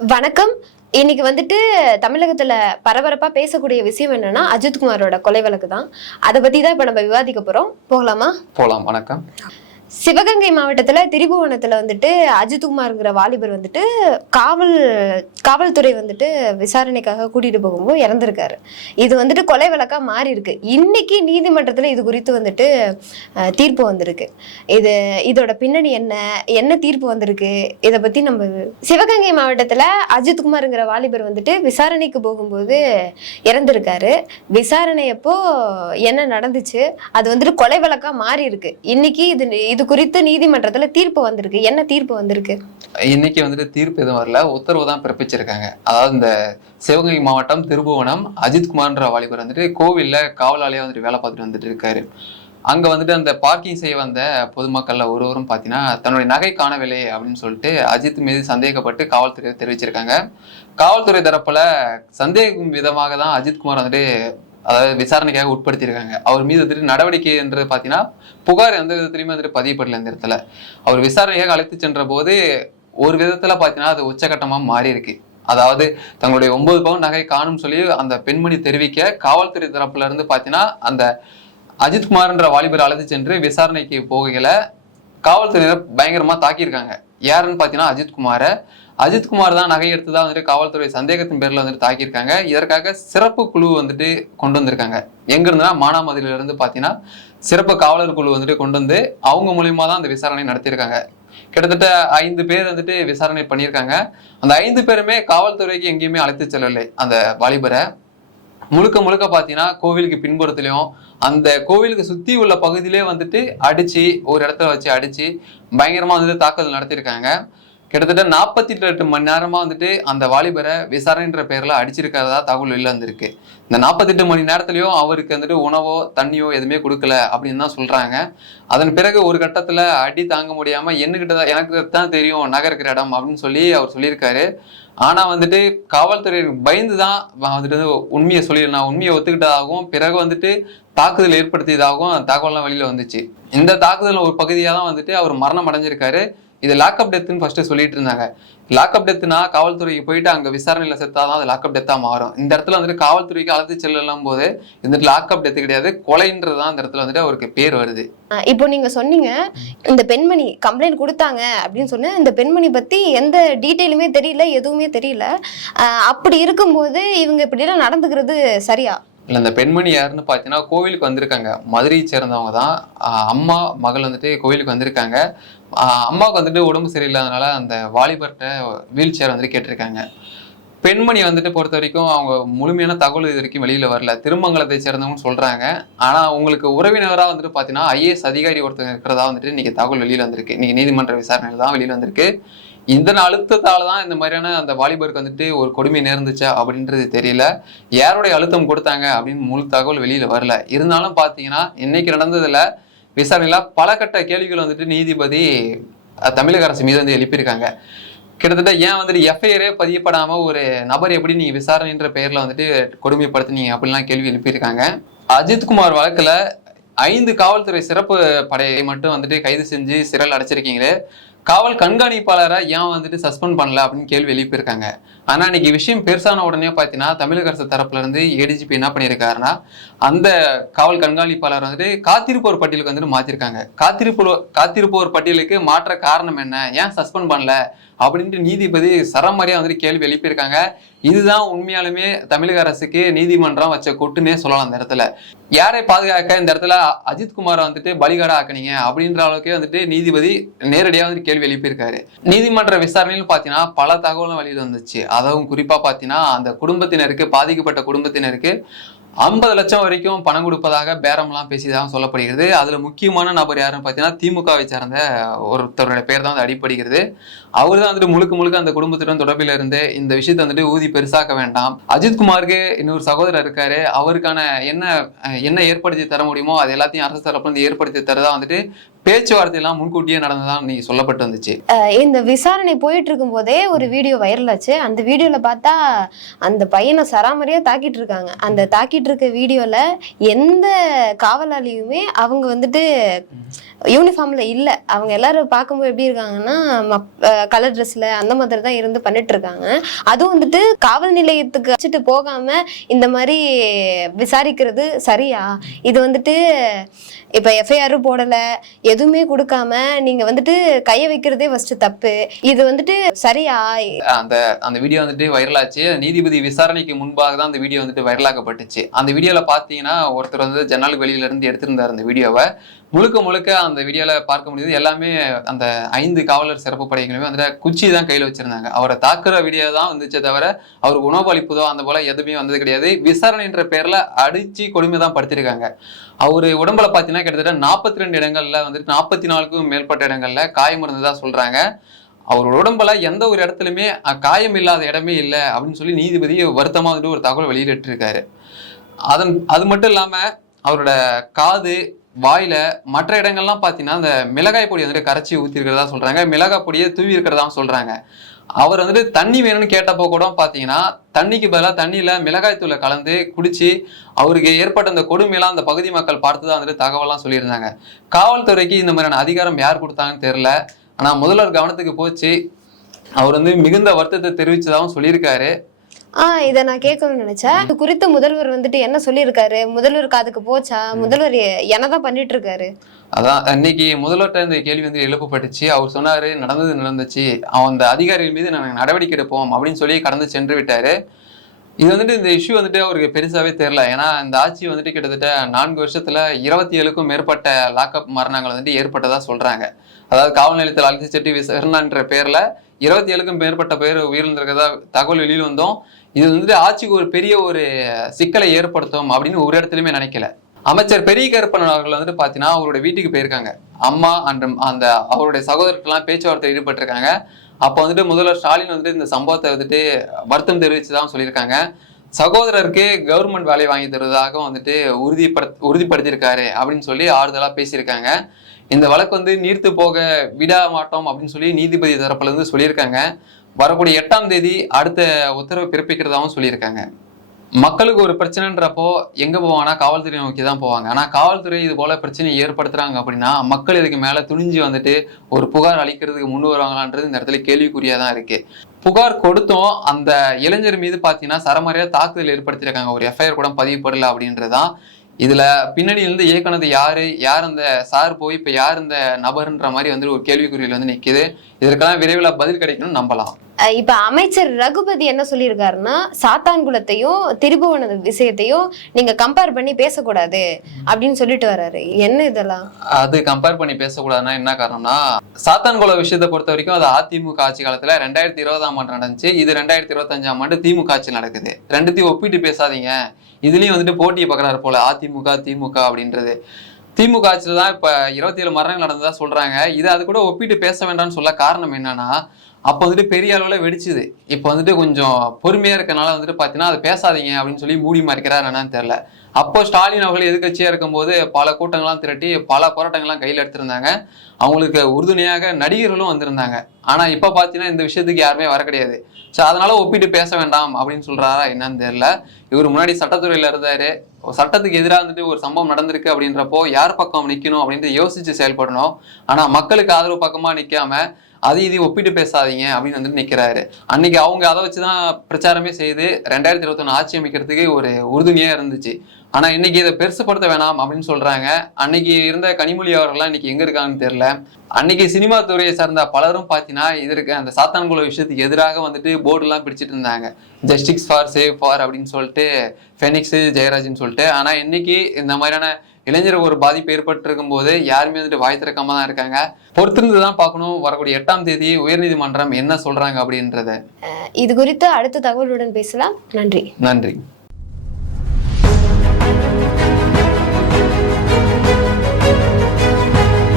வணக்கம். இன்னைக்கு வந்துட்டு தமிழகத்துல பரபரப்பா பேசக்கூடிய விஷயம் என்னன்னா அஜித்குமாரோட கொலை வழக்கு தான் அதை பத்தி தான் இப்ப நம்ம விவாதிக்க போறோம். போகலாமா? போகலாம். வணக்கம். சிவகங்கை மாவட்டத்தில் திரிபுவனத்தில் வந்துட்டு அஜித்குமார்ங்கிற வாலிபர் வந்துட்டு காவல் காவல்துறை வந்துட்டு விசாரணைக்காக கூட்டிகிட்டு போகும்போது இறந்துருக்காரு. இது வந்துட்டு கொலை வழக்காக மாறி இருக்கு. இன்னைக்கு நீதிமன்றத்தில் இது குறித்து வந்துட்டு தீர்ப்பு வந்திருக்கு. இது இதோட பின்னணி என்ன? என்ன தீர்ப்பு வந்திருக்கு? இதை பற்றி நம்ம சிவகங்கை மாவட்டத்தில் அஜித்குமார்ங்கிற வாலிபர் வந்துட்டு விசாரணைக்கு போகும்போது இறந்திருக்காரு. விசாரணை அப்போ என்ன நடந்துச்சு? அது வந்துட்டு கொலை வழக்காக மாறி இருக்கு. இன்னைக்கு இது இது குறித்து நீதிமன்றத்துல தீர்ப்பு வந்திருக்கு. என்ன தீர்ப்பு வந்திருக்கு? இன்னைக்கு வந்துட்டு தீர்ப்பு எதுவும் வரல. உத்தரவு தான் பிறப்பிச்சிருக்காங்க. அதாவது இந்த சிவகங்கை மாவட்டம் திருபுவனம் அஜித்குமார்ன்ற வாலிபர் வந்துட்டு கோவில்ல காவலாளியா வந்துட்டு வேலை பார்த்துட்டு வந்துட்டு இருக்காரு. அங்க வந்துட்டு அந்த பார்க்கிங் செய்ய வந்த பொதுமக்கள்ல ஒருவரும் பார்த்தீங்கன்னா தன்னுடைய நகை காணவில்லை அப்படின்னு சொல்லிட்டு அஜித் மீது சந்தேகப்பட்டு காவல்துறை தெரிவிச்சிருக்காங்க. காவல்துறை தரப்புல சந்தேகம் விதமாக தான் அஜித்குமார் வந்துட்டு அதாவது விசாரணைக்காக உட்படுத்தியிருக்காங்க. அவர் மீது வந்துட்டு நடவடிக்கைன்றது பார்த்தீங்கன்னா புகார் எந்த விதத்திலையுமே வந்துட்டு பதியப்படல இந்த இடத்துல. அவர் விசாரணைக்காக அழைத்து சென்ற போது ஒரு விதத்துல பார்த்தீங்கன்னா அது உச்சகட்டமாக மாறி இருக்கு அதாவது தங்களுடைய ஒன்பது பவுன் நகை காணும் சொல்லி அந்த பெண்மணி தெரிவிக்க காவல்துறை தரப்புல இருந்து பார்த்தீங்கன்னா அந்த அஜித்குமார்ன்ற வாலிபர் அழைத்து சென்று விசாரணைக்கு போகையில காவல்துறையினர் பயங்கரமா தாக்கியிருக்காங்க. யாருன்னு பார்த்தீங்கன்னா அஜித்குமாரை அஜித்குமார் தான் நகை எடுத்து தான் வந்துட்டு காவல்துறை சந்தேகத்தின் பேரில் வந்துட்டு தாக்கியிருக்காங்க. இதற்காக சிறப்பு குழு வந்துட்டு கொண்டு வந்திருக்காங்க. எங்கிருந்துனா இருந்துன்னா பார்த்தீங்கன்னா சிறப்பு காவலர் குழு வந்துட்டு கொண்டு வந்து அவங்க மூலியமாக தான் அந்த விசாரணை நடத்தியிருக்காங்க. கிட்டத்தட்ட ஐந்து பேர் வந்துட்டு விசாரணை பண்ணியிருக்காங்க. அந்த ஐந்து பேருமே காவல்துறைக்கு எங்கேயுமே அழைத்து செல்லவில்லை. அந்த வாலிபரை முழுக்க முழுக்க பார்த்தீங்கன்னா கோவிலுக்கு பின்புறத்துலையும் அந்த கோவிலுக்கு சுற்றி உள்ள பகுதியிலே வந்துட்டு அடித்து ஒரு இடத்துல வச்சு அடித்து பயங்கரமாக வந்துட்டு தாக்குதல் நடத்தியிருக்காங்க. கிட்டத்தட்ட நாற்பத்தி எட்டு மணி நேரமா வந்துட்டு அந்த வாலிபரை விசாரணைன்ற பேரில் அடிச்சிருக்கிறதா தகவல் இல்லை வந்திருக்கு. இந்த நாற்பத்தெட்டு மணி நேரத்துலையும் அவருக்கு வந்துட்டு உணவோ தண்ணியோ எதுவுமே கொடுக்கல அப்படின்னு தான் சொல்றாங்க. அதன் பிறகு ஒரு கட்டத்துல அடி தாங்க முடியாம என்னகிட்ட தான் எனக்கு தான் தெரியும் நகர் இருக்கிற இடம் அப்படின்னு சொல்லி அவர் சொல்லியிருக்காரு. ஆனா வந்துட்டு காவல்துறை பயந்து தான் வந்துட்டு உண்மையை சொல்லி நான் உண்மையை ஒத்துக்கிட்டதாகவும் பிறகு வந்துட்டு தாக்குதல் ஏற்படுத்தியதாகவும் தகவல்லாம் வெளியில வந்துச்சு. இந்த தாக்குதல் ஒரு பகுதியாக தான் வந்துட்டு அவர் மரணம் அடைஞ்சிருக்காரு. இது லாக்அப் டெத்துன்னு ஃபர்ஸ்ட் சொல்லிட்டு இருந்தாங்க. லாக்அப் டெத்துனா காவல்துறைக்கு போயிட்டு அங்க விசாரணையில செத்தாதான் அது லாக்அப் டெத்தா மாறும். இந்த இடத்துல வந்துட்டு காவல்துறைக்கு அழைத்து செல்லும் போது இந்த லாக்அப் டெத்து கிடையாது. கொலைன்றது தான் இந்த இடத்துல வந்துட்டு அவருக்கு பேர் வருது. இப்போ நீங்க சொன்னீங்க இந்த பெண்மணி கம்ப்ளைண்ட் கொடுத்தாங்க அப்படின்னு சொன்ன இந்த பெண்மணி பத்தி எந்த டீட்டெயிலுமே தெரியல எதுவுமே தெரியல. அப்படி இருக்கும்போது இவங்க இப்படிலாம் நடந்துக்கிறது சரியா? இல்லை இந்த பெண்மணி யாருன்னு பார்த்தீங்கன்னா கோவிலுக்கு வந்திருக்காங்க. மதுரையை சேர்ந்தவங்க தான் அம்மா மகள் வந்துட்டு கோவிலுக்கு வந்திருக்காங்க. அம்மாவுக்கு வந்துட்டு உடம்பு சரியில்லாதனால அந்த வாலிபர்கிட்ட வீல் சேர் வந்துட்டு கேட்டிருக்காங்க. பெண்மணி வந்துட்டு பொறுத்த வரைக்கும் அவங்க முழுமையான தகவல் இது வரைக்கும் வெளியில் வரல. திருமங்கலத்தை சேர்ந்தவங்கன்னு சொல்கிறாங்க ஆனால் உங்களுக்கு உறவினராக வந்துட்டு பார்த்தீங்கன்னா ஐஏஎஸ் அதிகாரி ஒருத்தங்க இருக்கிறதா வந்துட்டு இன்றைக்கி தகவல் வெளியில் வந்திருக்கு. இன்னைக்கு நீதிமன்ற விசாரணையில் தான் வெளியில் வந்திருக்கு. இந்த அழுத்தத்தால் தான் இந்த மாதிரியான அந்த வாலிபருக்கு வந்துட்டு ஒரு கொடுமை நேர்ந்துச்சா அப்படின்றது தெரியல. யாருடைய அழுத்தம் கொடுத்தாங்க அப்படின்னு முழு தகவல் வெளியில் வரல. இருந்தாலும் பார்த்தீங்கன்னா இன்றைக்கி நடந்ததுல விசாரணையில் பல கட்ட கேள்விகள் வந்துட்டு நீதிபதி தமிழக அரசு மீது வந்து எழுப்பியிருக்காங்க. கிட்டத்தட்ட ஏன் வந்துட்டு எஃப்ஐஆரே பதியப்படாம ஒரு நபர் எப்படி நீங்க விசாரணைன்ற பெயர்ல வந்துட்டு கொடுமைப்படுத்தினீங்க அப்படின்லாம் கேள்வி எழுப்பியிருக்காங்க. அஜித்குமார் வழக்குல ஐந்து காவல்துறை சிறப்பு படையை மட்டும் வந்துட்டு கைது செஞ்சு சிறையில் அடைச்சிருக்கீங்களே. காவல் கண்காணிப்பாளரை ஏன் வந்துட்டு சஸ்பெண்ட் பண்ணல அப்படின்னு கேள்வி எழுப்பியிருக்காங்க. ஆனா இன்னைக்கு விஷயம் பெருசான உடனே பார்த்தீங்கன்னா தமிழக அரசு தரப்புல இருந்து ஏடிஜிபி என்ன பண்ணியிருக்காருன்னா அந்த காவல் கண்காணிப்பாளர் வந்துட்டு காத்திருப்போர் பட்டியலுக்கு வந்துட்டு மாத்திருக்காங்க. காத்திருப்போர் காத்திருப்போர் பட்டியலுக்கு மாற்ற காரணம் என்ன? ஏன் சஸ்பெண்ட் பண்ணல? அப்படின்ட்டு நீதிபதி சரமாரியாக வந்துட்டு கேள்வி எழுப்பியிருக்காங்க. இதுதான் உண்மையாலுமே தமிழக அரசுக்கு நீதிமன்றம் வச்ச கொட்டுன்னே சொல்லலாம் அந்த இடத்துல. யாரை பாதுகாக்க இந்த இடத்துல அஜித்குமாரை வந்துட்டு பலிகாடா ஆக்குனீங்க? அப்படின்ற அளவுக்கே வந்துட்டு நீதிபதி நேரடியாக வந்துட்டு கேள்வி எழுப்பியிருக்காரு. நீதிமன்ற விசாரணையில் பார்த்தீங்கன்னா பல தகவலும் வெளியில் வந்துச்சு. அதுவும் குறிப்பாக பார்த்தீங்கன்னா அந்த குடும்பத்தினருக்கு பாதிக்கப்பட்ட குடும்பத்தினருக்கு ஐம்பது லட்சம் வரைக்கும் பணம் கொடுப்பதாக பேரம்லாம் பேசியதாக சொல்லப்படுகிறது. அதில் முக்கியமான நபர் யாருன்னு பார்த்தீங்கன்னா திமுகவை சார்ந்த ஒருத்தருடைய பேர் தான் வந்து அடிப்படுகிறது அவர் தான் வந்துட்டு முழுக்க முழுக்க அந்த குடும்பத்துடன் தொடர்பில் இருந்து இந்த விஷயத்தை வந்துட்டு ஊதி பெருசாக்க வேண்டாம். அஜித்குமாருக்கு இன்னொரு சகோதரர் இருக்காரு. அவருக்கான என்ன என்ன ஏற்படுத்தி தர முடியுமோ அது எல்லாத்தையும் அரசு தரப்புல இருந்து ஏற்படுத்தி தரதான் வந்துட்டு பேச்சுவார்த்தையெல்லாம் முன்கூட்டியே நடந்ததான் நீ சொல்லப்பட்டு வந்துச்சு. இந்த விசாரணை போயிட்டு இருக்கும் போதே ஒரு வீடியோ வைரல் ஆச்சு அந்த வீடியோல பார்த்தா அந்த பையனை சராமரியா தாக்கிட்டு இருக்காங்க. அந்த தாக்கிட்டு இருக்க வீடியோல எந்த காவலாளியுமே அவங்க வந்துட்டு யூனிஃபார்ம்ல இல்ல. அவங்க எல்லாரும் பார்க்கும்போது எப்படி இருக்காங்கன்னா கலர் ட்ரெஸ்ல அந்த மாதிரி தான் இருந்து பண்ணிட்டு இருக்காங்க அதுவும் வந்துட்டு காவல் நிலையத்துக்கு வச்சுட்டு போகாம இந்த மாதிரி விசாரிக்கிறது சரியா? இது வந்துட்டு இப்ப எஃப்ஐஆரும் போடல. எதுவுமே கொடுக்காம நீங்க வந்துட்டு கைய வைக்கிறதே ஃபர்ஸ்ட் தப்பு. இது வந்துட்டு சரியா? அந்த அந்த வீடியோ வந்துட்டு வைரல் ஆச்சு. நீதிபதி விசாரணைக்கு முன்பாக தான் அந்த வீடியோ வந்துட்டு வைரலாக்கப்பட்டுச்சு அந்த வீடியோல பாத்தீங்கன்னா ஒருத்தர் வந்து ஜன்னல் வெளியில இருந்து எடுத்திருந்தார் அந்த வீடியோவை முழுக்க முழுக்க அந்த அந்த வீடியோவில் பார்க்க முடியுது. எல்லாமே அந்த ஐந்து காவலர் சிறப்பு படைகளுமே வந்துட்டு குச்சி தான் கையில் வச்சிருந்தாங்க. அவரை தாக்குற வீடியோ தான் வந்துச்சே தவிர அவருக்கு உணவு அளிப்புதோ அந்த போல் எதுவுமே வந்தது கிடையாது. விசாரணைன்ற பேரில் அடிச்சு கொடுமை தான் படுத்திருக்காங்க. அவர் உடம்புல பார்த்தீங்கன்னா கிட்டத்தட்ட நாற்பத்தி ரெண்டு இடங்களில் வந்துட்டு நாற்பத்தி நாலுக்கும் மேற்பட்ட இடங்களில் காயம் இருந்ததாக சொல்கிறாங்க அவரோட உடம்புல எந்த ஒரு இடத்துலையுமே காயம் இல்லாத இடமே இல்லை அப்படின்னு சொல்லி நீதிபதி வருத்தமாக வந்துட்டு ஒரு தகவல் வெளியிட்டு இருக்காரு அதன் அது மட்டும் இல்லாமல் அவரோட காது வாயில மற்ற இடங்கள்லாம் பார்த்தீங்கன்னா அந்த மிளகாய் பொடி வந்துட்டு கரைச்சி ஊத்தி இருக்கிறதா சொல்றாங்க. மிளகாய் பொடியை தூவி இருக்கிறதா சொல்றாங்க. அவர் வந்துட்டு தண்ணி வேணும்னு கேட்டப்போ கூட பார்த்தீங்கன்னா தண்ணிக்கு பதிலாக தண்ணியில மிளகாய் தூளை கலந்து குடிச்சு அவருக்கு ஏற்பட்ட அந்த கொடுமையெல்லாம் அந்த பகுதி மக்கள் பார்த்ததா வந்துட்டு தகவலாம் சொல்லியிருந்தாங்க. காவல்துறைக்கு இந்த மாதிரியான அதிகாரம் யார் கொடுத்தாங்கன்னு தெரியல. ஆனா முதல்வர் கவனத்துக்கு போச்சு. அவர் வந்து மிகுந்த வருத்தத்தை தெரிவிச்சதாகவும் சொல்லியிருக்காரு. ஆஹ் இதை நான் கேட்கணும்னு நினைச்சேன். இது குறித்து முதல்வர் வந்துட்டு என்ன சொல்லியிருக்காரு? முதல்வர் காதுக்கு போச்சா? முதல்வர் என்னதான் பண்ணிட்டு இருக்காரு அதான் இன்னைக்கு முதல்வர்கிட்ட இந்த கேள்வி வந்து எழுப்பப்பட்டுச்சு. அவர் சொன்னாரு நடந்தது நடந்துச்சு. அவன் அந்த அதிகாரிகள் மீது நாங்கள் நடவடிக்கை எடுப்போம் அப்படின்னு சொல்லி கடந்து சென்று விட்டாரு. இது வந்துட்டு இந்த இஷ்யூ வந்துட்டு அவருக்கு பெருசாவே தெரியல. ஏன்னா இந்த ஆட்சி வந்துட்டு கிட்டத்தட்ட நான்கு வருஷத்துல இருபத்தி ஏழுக்கும் மேற்பட்ட லாக்அப் மரணங்கள் வந்துட்டு ஏற்பட்டதா சொல்றாங்க. அதாவது காவல் நிலையத்தில் அழைச்சி செட்டி விசாரணைன்ற பேர்ல இருபத்தி ஏழுக்கும் மேற்பட்ட பேர் உயிரிழந்திருக்கிறதா தகவல் வெளியில் வந்தோம். இது வந்துட்டு ஆட்சிக்கு ஒரு பெரிய ஒரு சிக்கலை ஏற்படுத்தும் அப்படின்னு ஒரு இடத்துலயுமே நினைக்கல. அமைச்சர் பெரிய கருப்பன் அவர்கள் வந்துட்டு பாத்தீங்கன்னா அவரோட வீட்டுக்கு போயிருக்காங்க. அம்மா அண்ட் அந்த அவருடைய சகோதரர்கள்லாம் பேச்சுவார்த்தை ஈடுபட்டிருக்காங்க. அப்போ வந்துட்டு முதல்வர் ஸ்டாலின் வந்துட்டு இந்த சம்பவத்தை வந்துட்டு வருத்தம் தெரிவிச்சுதான் சொல்லியிருக்காங்க. சகோதரருக்கு கவர்மெண்ட் வேலை வாங்கி தருவதாக வந்துட்டு உறுதிப்பட உறுதிப்படுத்தியிருக்காரு அப்படின்னு சொல்லி ஆறுதலா பேசியிருக்காங்க. இந்த வழக்கு வந்து நீர்த்து போக விட மாட்டோம் அப்படின்னு சொல்லி நீதிபதி தரப்புல இருந்து சொல்லியிருக்காங்க. வரக்கூடிய எட்டாம் தேதி அடுத்த உத்தரவு பிறப்பிக்கிறதாவும் சொல்லியிருக்காங்க. மக்களுக்கு ஒரு பிரச்சனைன்றப்போ எங்க போவாங்கன்னா காவல்துறை நோக்கி தான் போவாங்க. ஆனா காவல்துறை இது போல பிரச்சனை ஏற்படுத்துறாங்க அப்படின்னா மக்கள் இதுக்கு மேல துணிஞ்சு வந்துட்டு ஒரு புகார் அளிக்கிறதுக்கு முன் வருவாங்களான்றது இந்த இடத்துல கேள்விக்குறியா தான் இருக்கு. புகார் கொடுத்தும். அந்த இளைஞர் மீது பாத்தீங்கன்னா சரமாரியா தாக்குதல் ஏற்படுத்தியிருக்காங்க. ஒரு எஃப்ஐஆர் கூட பதிவு படல அப்படின்றதான் இதுல பின்னாடி இருந்து இயக்குனது யாரு? யார் அந்த சார் போய் இப்ப யார் இந்த நபர்ன்ற மாதிரி வந்து ஒரு கேள்விக்குறியில் வந்து நிக்குது. இதற்கெல்லாம் விரைவில் பதில் கிடைக்கணும்னு நம்பலாம். இப்ப அமைச்சர் ரகுபதி என்ன சொல்லியிருக்காருன்னா சாத்தான்குளத்தையும் திரிபுவன விஷயத்தையும் நீங்க கம்பேர் பண்ணி பேசக்கூடாது அப்படின்னு சொல்லிட்டு வர்றாரு. என்ன இதெல்லாம்? அது கம்பேர் பண்ணி பேசக்கூடாதுன்னா என்ன காரணம்னா சாத்தான்குளம் விஷயத்தை பொறுத்த வரைக்கும் அது அதிமுக ஆட்சி காலத்துல ரெண்டாயிரத்தி இருபதாம் ஆண்டு நடந்துச்சு. இது ரெண்டாயிரத்தி இருபத்தஞ்சாம் ஆண்டு திமுக ஆட்சி நடக்குது. ரெண்டுத்தையும் ஒப்பிட்டு பேசாதீங்க. இதுலயும் வந்துட்டு போட்டியை பார்க்கறாரு போல அதிமுக திமுக அப்படின்றது. திமுக ஆட்சியில் தான் இப்ப இருபத்தி ஏழு மரணங்கள் நடந்ததாக சொல்றாங்க. இது அது கூட ஒப்பிட்டு பேச வேண்டாம்னு சொல்ல காரணம் என்னன்னா அப்போ வந்துட்டு பெரிய அளவில் வெடிச்சுது. இப்போ வந்துட்டு கொஞ்சம் பொறுமையாக இருக்கனால வந்துட்டு பார்த்தீங்கன்னா அதை பேசாதீங்க அப்படின்னு சொல்லி மூடி மறைக்கிறார் என்னன்னு தெரில அப்போ ஸ்டாலின் அவர்கள் எதிர்கட்சியாக இருக்கும்போது பல கூட்டங்கள்லாம் திரட்டி பல போராட்டங்கள்லாம் கையில் எடுத்திருந்தாங்க. அவங்களுக்கு உறுதுணையாக நடிகர்களும் வந்திருந்தாங்க. ஆனால் இப்போ பார்த்தீங்கன்னா இந்த விஷயத்துக்கு யாருமே வர கிடையாது. ஸோ அதனால் ஒப்பிட்டு பேச வேண்டாம் அப்படின்னு சொல்கிறாரா என்னன்னு தெரில இவர் முன்னாடி சட்டத்துறையில் இருந்தார். சட்டத்துக்கு எதிராக வந்துட்டு ஒரு சம்பவம் நடந்திருக்கு அப்படின்றப்போ யார் பக்கம் நிற்கணும் அப்படின்ட்டு யோசித்து செயல்படணும். ஆனால் மக்களுக்கு ஆதரவு பக்கமாக நிற்காம அது இது ஒப்பிட்டு பேசாதீங்க அப்படின்னு வந்துட்டு நிக்கிறாரு. அன்னைக்கு அவங்க அதை வச்சுதான் பிரச்சாரமே செய்து ரெண்டாயிரத்தி இருபத்தொன்னு ஆட்சி அமைக்கிறதுக்கு ஒரு உறுதுணையா இருந்துச்சு. ஆனா இன்னைக்கு இதை பெருசுப்படுத்த வேணாம் அப்படின்னு சொல்றாங்க. அன்னைக்கு இருந்த கனிமொழி அவர்கள்லாம் இன்னைக்கு எங்க இருக்காங்கன்னு தெரியல. அன்னைக்கு சினிமா துறையை சார்ந்த பலரும் பார்த்தீங்கன்னா இதற்கு அந்த சாத்தான்குளம் விஷயத்துக்கு எதிராக வந்துட்டு போர்டுலாம் பிடிச்சிட்டு இருந்தாங்க. ஜஸ்டிக்ஸ் ஃபார் சேவ் ஃபார் அப்படின்னு சொல்லிட்டு ஃபெனிக்ஸ் ஜெயராஜ்னு சொல்லிட்டு. ஆனா இன்னைக்கு இந்த மாதிரியான இளைஞர் ஒரு பாதிப்பு ஏற்பட்டிருக்கும் போது யாருமே வந்துட்டு வாய் திறக்காம தான் இருக்காங்க? பொறுத்திருந்து தான் பார்க்கணும். வரக்கூடிய எட்டாம் தேதி உயர்நீதிமன்றம் என்ன சொல்றாங்க அப்படின்றத. இது குறித்து அடுத்த தகவலுடன் பேசலாம். நன்றி. நன்றி.